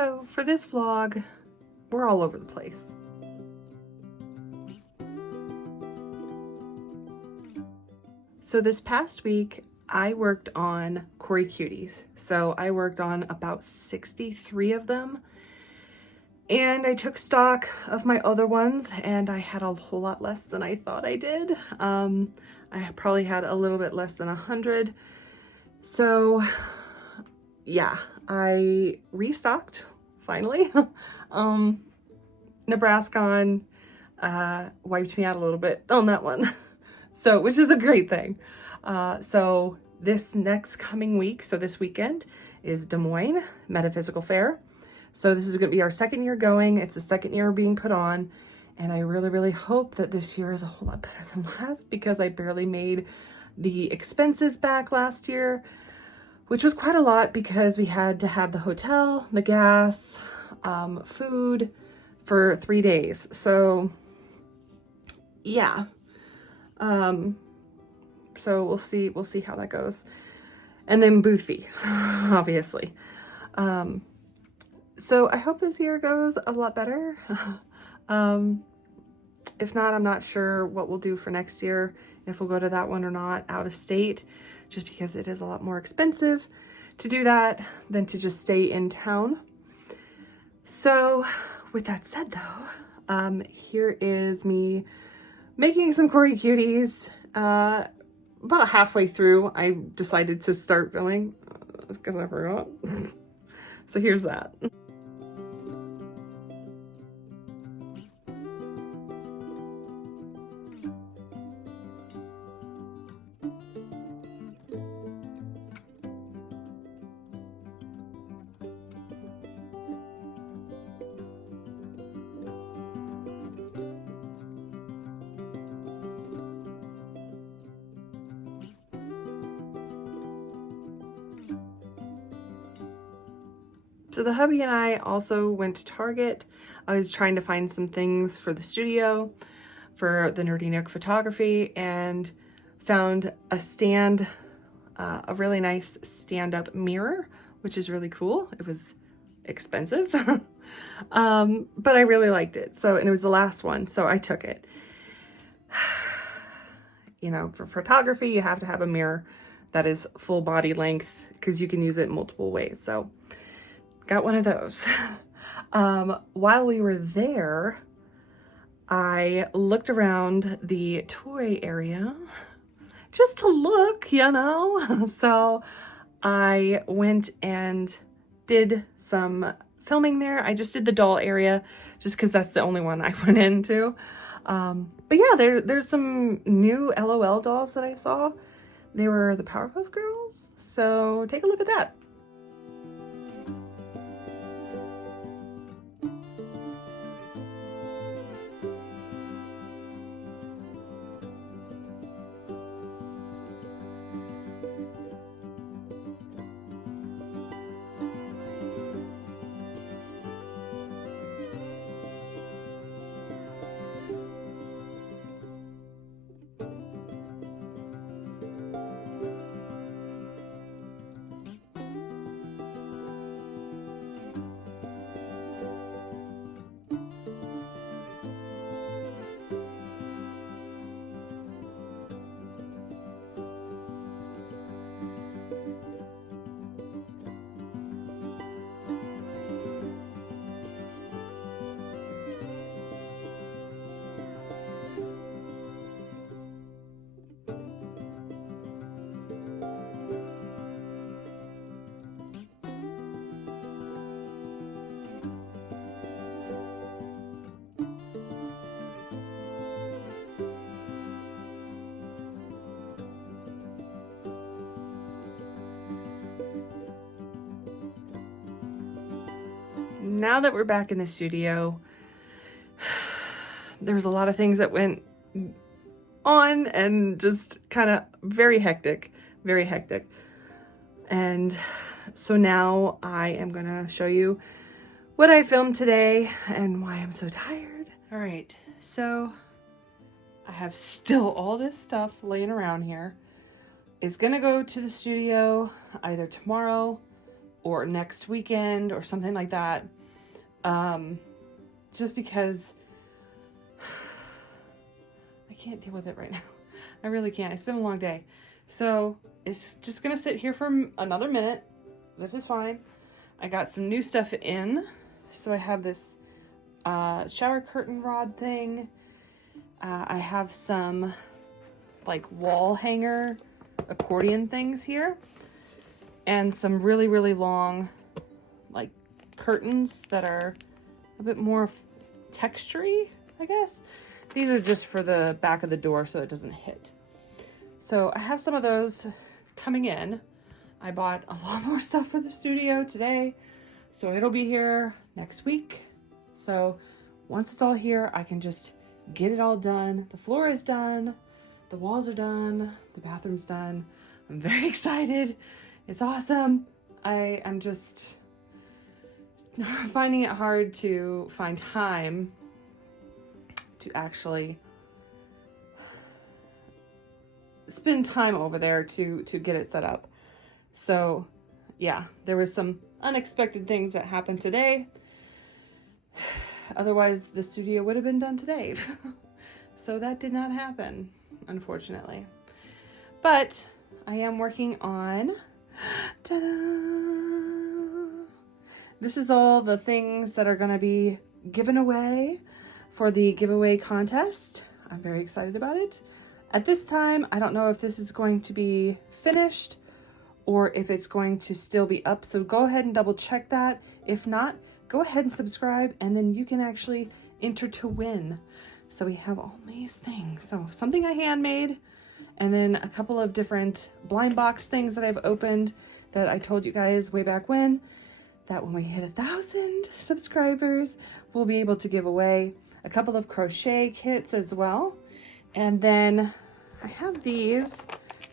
So for this vlog, we're all over the place. So this past week, I worked on Cory Cuties. So I worked on about 63 of them. And I took stock of my other ones, and I had a whole lot less than I thought I did. I probably had a little bit less than 100. So yeah, I restocked finally. Nebraskan wiped me out a little bit on that one. So, which is a great thing. So this next coming week, so this weekend, is Des Moines Metaphysical Fair. So this is going to be our second year going. It's the second year being put on. And I really, really hope that this year is a whole lot better than last, because I barely made the expenses back last year, which was quite a lot because we had to have the hotel, the gas, food for 3 days. So yeah. So we'll see how that goes. And then booth fee, obviously. So I hope this year goes a lot better. If not, I'm not sure what we'll do for next year, if we'll go to that one or not, out of state, just because it is a lot more expensive to do that than to just stay in town. So with that said though, here is me making some Cory Cuties. About halfway through, I decided to start filming because I forgot. So here's that. So the hubby and I also went to Target. I was trying to find some things for the studio, for the Nerdy Nook photography, and found a stand, a really nice stand-up mirror, which is really cool. It was expensive, but I really liked it. So, and it was the last one, so I took it. You know, for photography, you have to have a mirror that is full body length because you can use it multiple ways. So got one of those. While we were there, I looked around the toy area just to look, you know. So I went and did some filming there. I just did the doll area just because that's the only one I went into. But yeah, there's some new LOL dolls that I saw. They were the Powerpuff Girls. So take a look at that. Now that we're back in the studio, there was a lot of things that went on and just kind of very hectic. And so now I am gonna show you what I filmed today and why I'm so tired. All right, so I have still all this stuff laying around here. It's gonna go to the studio either tomorrow or next weekend or something like that. Just because I can't deal with it right now. I really can't. It's been a long day. So it's just gonna sit here for another minute, which is fine. I got some new stuff in. So I have this shower curtain rod thing. I have some like wall hanger accordion things here, and some really, really long like curtains that are a bit more textury, I guess. These are just for the back of the door so it doesn't hit. So I have some of those coming in. I bought a lot more stuff for the studio today, so it'll be here next week. So once it's all here, I can just get it all done. The floor is done, the walls are done, the bathroom's done. I'm very excited. It's awesome. I am just finding it hard to find time to actually spend time over there to get it set up. So yeah, there was some unexpected things that happened today. Otherwise the studio would have been done today. So that did not happen, unfortunately. But I am working on, ta-da! This is all the things that are going to be given away for the giveaway contest. I'm very excited about it. At this time, I don't know if this is going to be finished or if it's going to still be up. So go ahead and double check that. If not, go ahead and subscribe, and then you can actually enter to win. So we have all these things. So something I handmade, and then a couple of different blind box things that I've opened that I told you guys way back when, that when we hit 1,000 subscribers, we'll be able to give away a couple of crochet kits as well. And then I have these.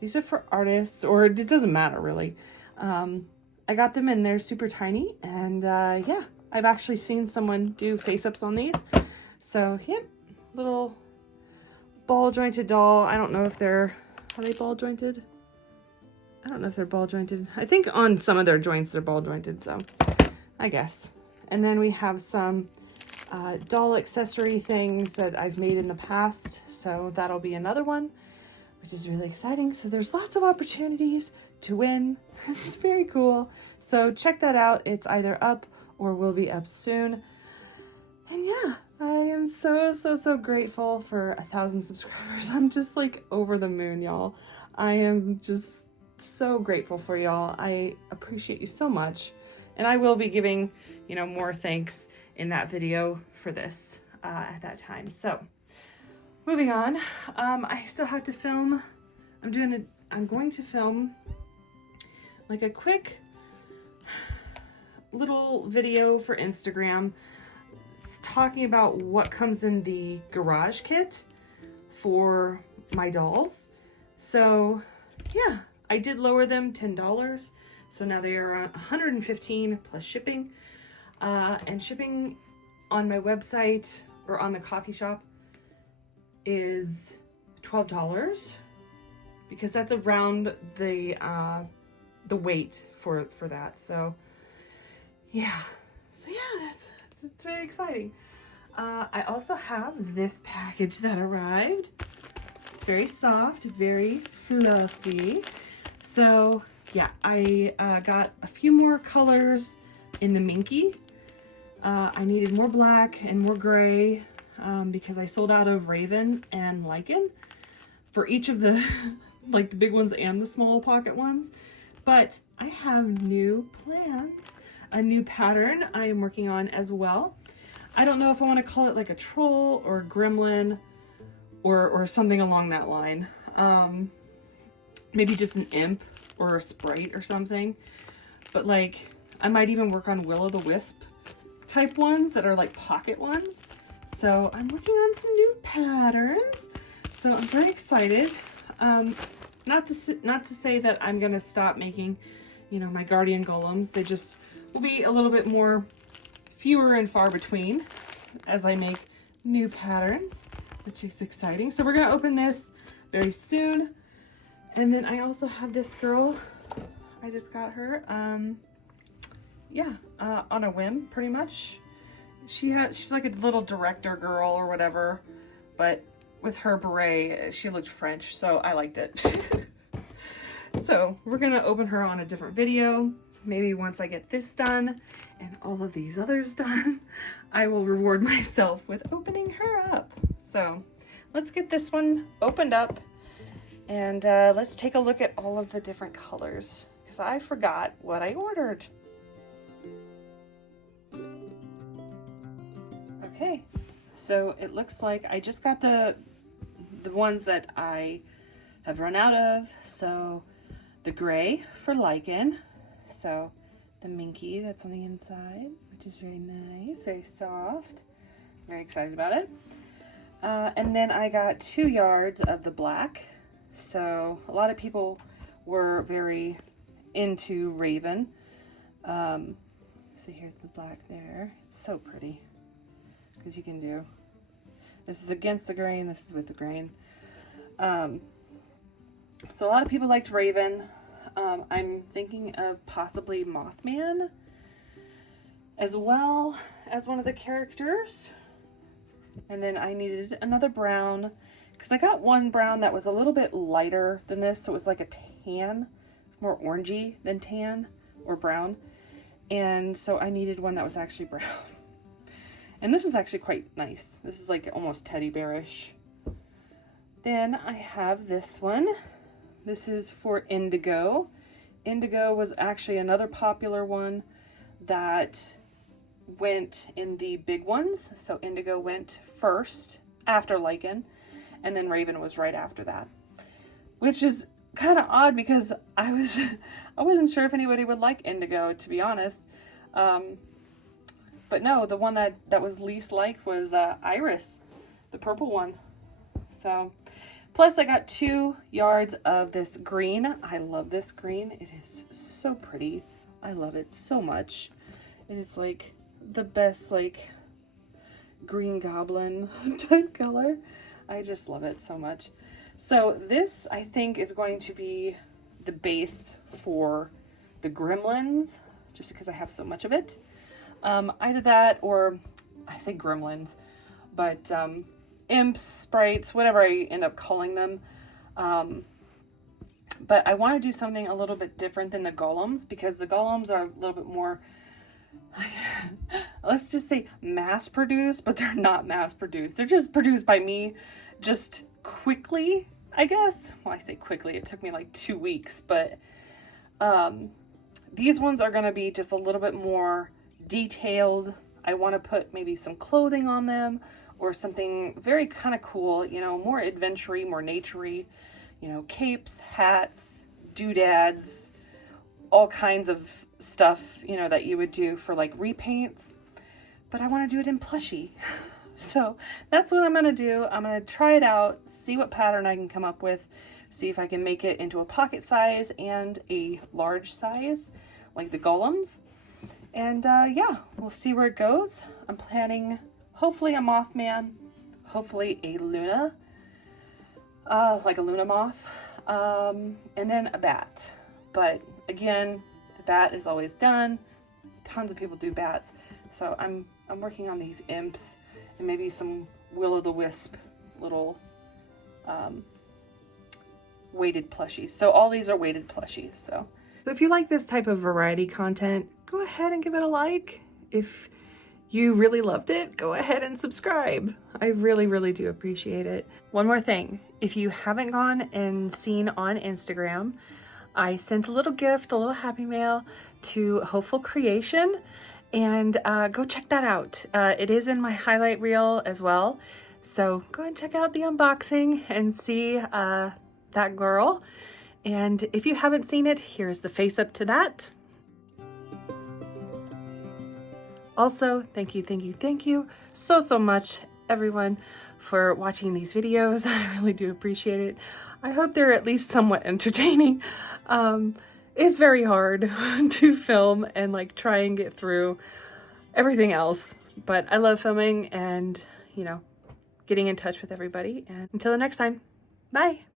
These are for artists, or it doesn't matter really. I got them and they're super tiny, and yeah, I've actually seen someone do face-ups on these. So yep, little ball jointed doll. I don't know if are they ball jointed? I don't know if they're ball jointed. I think on some of their joints they're ball jointed, so I guess. And then we have some doll accessory things that I've made in the past, so that'll be another one, which is really exciting. So there's lots of opportunities to win. It's very cool. So check that out. It's either up or will be up soon. And yeah, I am so grateful for 1,000 subscribers. I'm just like over the moon, y'all. I am just so grateful for y'all. I appreciate you so much. And I will be giving, you know, more thanks in that video for this at that time. So moving on, I still have to film. I'm going to film like a quick little video for Instagram. It's talking about what comes in the garage kit for my dolls. So yeah, I did lower them $10. So now they are $115 plus shipping. And shipping on my website or on the coffee shop is $12, because that's around the weight for that. So yeah, it's very exciting. I also have this package that arrived. It's very soft, very fluffy. So yeah, I got a few more colors in the Minky. I needed more black and more gray because I sold out of Raven and Lichen for each of the like the big ones and the small pocket ones. But I have new plans, a new pattern I am working on as well. I don't know if I want to call it like a troll or a gremlin or something along that line. Maybe just an imp or a sprite or something. But like, I might even work on Will-o'-the-Wisp type ones that are like pocket ones. So I'm working on some new patterns. So I'm very excited. Not to say that I'm gonna stop making, you know, my guardian golems. They just will be a little bit more fewer and far between as I make new patterns, which is exciting. So we're gonna open this very soon. And then I also have this girl. I just got her. yeah, on a whim, pretty much. She's like a little director girl or whatever, but with her beret, she looked French, so I liked it. So we're gonna open her on a different video. Maybe once I get this done and all of these others done, I will reward myself with opening her up. So let's get this one opened up and let's take a look at all of the different colors because I forgot what I ordered. Okay, so it looks like I just got the ones that I have run out of. So the gray for lichen. So the minky that's on the inside, which is very nice, very soft. Very excited about it. And then I got 2 yards of the black. So a lot of people were very into Raven. So here's the black there. It's so pretty because you can do, this is against the grain, this is with the grain. So a lot of people liked Raven. I'm thinking of possibly Mothman as well as one of the characters. And then I needed another brown because I got one brown that was a little bit lighter than this. So it was like a tan. It's more orangey than tan or brown. And so I needed one that was actually brown. And this is actually quite nice. This is like almost teddy bearish. Then I have this one. This is for indigo. Indigo was actually another popular one that went in the big ones. So indigo went first after lichen, and then Raven was right after that, which is kind of odd because I wasn't sure if anybody would like indigo, to be honest. But no, the one that was least liked was Iris, the purple one. So plus I got 2 yards of this green. I love this green. It is so pretty. I love it so much. It is like the best like green goblin type color. I just love it so much. So this I think is going to be the base for the gremlins just because I have so much of it. Either that or I say gremlins, but imps, sprites, whatever I end up calling them. But I want to do something a little bit different than the golems because the golems are a little bit more, let's just say mass produced, but they're not mass produced. They're just produced by me just quickly, I guess. Well, I say quickly, it took me like 2 weeks, but these ones are going to be just a little bit more detailed. I want to put maybe some clothing on them or something very kind of cool, you know, more adventure-y, more nature-y, you know, capes, hats, doodads, all kinds of stuff, you know, that you would do for like repaints, but I want to do it in plushie. So that's what I'm going to do. I'm going to try it out, see what pattern I can come up with, see if I can make it into a pocket size and a large size like the golems. And yeah, we'll see where it goes. I'm planning hopefully a Mothman, hopefully a Luna, like a Luna moth, and then a bat. But again, the bat is always done. Tons of people do bats. So I'm working on these imps and maybe some will-o'-the-wisp little weighted plushies. So all these are weighted plushies. So if you like this type of variety content, go ahead and give it a like. If you really loved it, go ahead and subscribe. I really, really do appreciate it. One more thing, if you haven't gone and seen on Instagram, I sent a little gift, a little happy mail to Hopeful Creation, and go check that out. It is in my highlight reel as well. So go and check out the unboxing and see that girl. And if you haven't seen it, here's the face up to that. Also, thank you so much, everyone, for watching these videos. I really do appreciate it. I hope they're at least somewhat entertaining. It's very hard to film and like try and get through everything else, but I love filming and, you know, getting in touch with everybody. And until the next time, bye.